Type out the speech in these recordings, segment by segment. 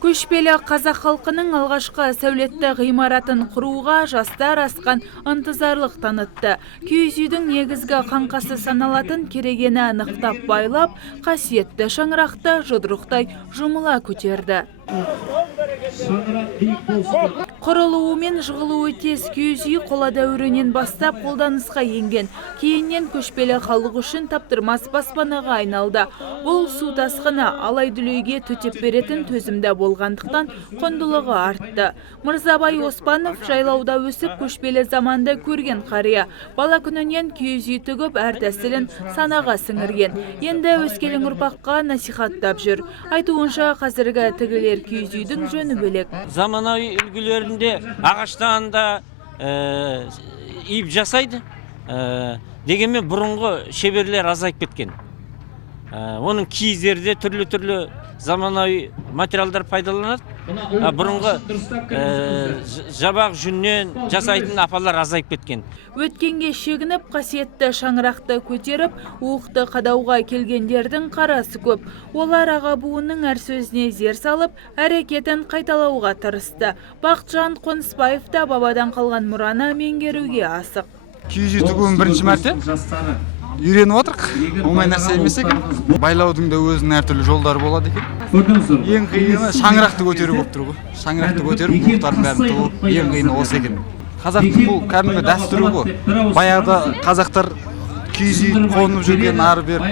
Көшпелі қазақ халқының алғашқы сәулетті ғимаратын құруға жастар асқан ынтызарлық танытты. Киіз үйдің негізгі қаңқасы саналатын керегені анықтап байлап, қасиетті шаңырақты жұдырықтай жұмыла көтерді. Құрылуы мен жығылуы тез киіз үй қола дәуірінен бастап қолданысқа енген. Кейіннен көшпелі халық үшін таптырмас баспанаға айналды. Бұл су тасқыны алай-дүлейге төтеп беретін төзімді болғандықтан құндылығы артты. Мырзабай Оспанов жайлауда өсіп көшпелі заманды көрген қария. Бала күнінен киіз үй тігіп әр тәсілін санаға сіңірген. Енді өскелең ұрпаққа насихаттап жүр. Айтуынша қазіргі тігілер киіз үйдің жөні бөлек. Заманауи үлгілерінде ағаштан да иіп жасайды. Дегенмен бұрынғы шеберлер азайып кеткен. Оның киіздерде түрлі заманауи материалдар пайдаланады. Бұрынғы жабақ жүннен жасайтын апалар азайып кеткен. Өткенге шегініп, қасиетті шаңырақты көтеріп, уықты қадауға келгендердің қарасы көп. Олар аға буынның әр сөзіне зер салып, әрекетін қайталауға тырысты. Бақытжан Қоныспаев та бабадан қалған мұраны меңгеруге асық. Киіз үй тігуін бірінші мәрте үйреніп отырық. Оңай нәрсе емес екен. Байлаудың да өзінің әртүрлі жолдары болады екен. Ең қиыны шаңырақты көтеру болып тұр ғой. Шаңырақты көтеріп, мұқтардың бәрін тығу ең қиыны осы екен. Қазақтың бұл кәдімгі дәстүрі ғой. Баяғыда қазақтар киіз үй қонып жүрген, ары бері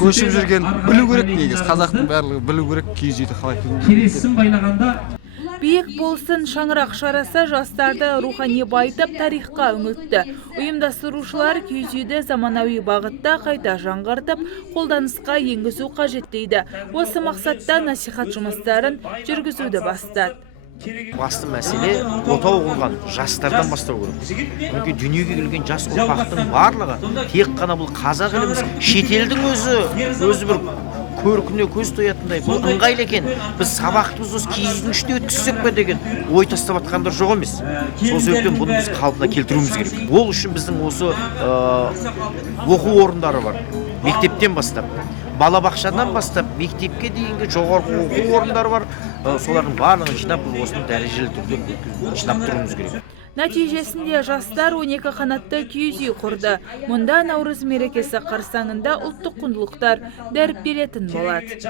көшіп жүрген, білу керек негіз. Қазақтың барлығы білу керек киіз үйді қалай тігу. Келесін байлағанда Биік болсын шаңырақ шарасы жастарды рухани байтып тарихқа үңілтті. Ұйымдастырушылар киіз үйді заманауи бағытта қайта жаңғыртып, қолданысқа енгізу қажет дейді. Осы мақсатта насихат жұмыстарын жүргізуді бастады. Басты мәселе отау құрған жастардан бастау керек. Çünkü дүниеге келген жас ұрпақтың барлығы тек қана бұл қазақ еліміз, шетелдің өзі бір көркіне көз тоятындай, бұл ыңғайлы екен. Біз сабақтымыз осы киіз үйдің ішінде өткізсек пе деген ой тастап жатқандар жоқ емес. Сол себептен бұны біз қалпына келтіруіміз керек. Ол үшін біздің осы оқу орындары бар. Мектептен бастап, балабақшадан бастап, мектепке дейінгі жоғарғы оқу орындары бар. Солардың барлығын жинап, осының дәрежелі түрде жинап тұруымыз керек. Нәтижесінде жастар 12 қанатты киіз үй құрды. Мұнда Наурыз мерекесі қарсаңында ұлттық құндылықтар дәріптелетін болады.